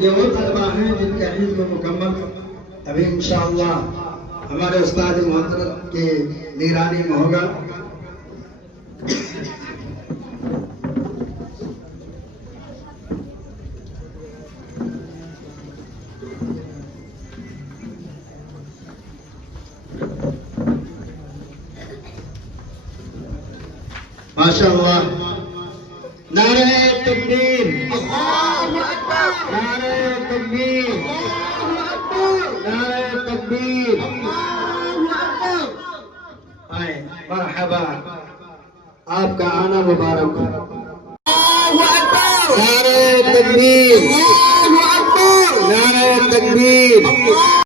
یہ وہ طلبہ ہیں جن کے علم کو مکمل ابھی انشاءاللہ ہمارے استاد محترم کے نگرانی میں ہوگا. ماشاءاللہ. نعرہ تکبیر. اللہ اکبر. نعرہ تکبیر. اللہ اکبر. نعرہ تکبیر. اللہ اکبر. آئے مرحبا، آپ کا آنا مبارک. اللہ اکبر. نعرہ تکبیر. اللہ اکبر. نعرہ تکبیر.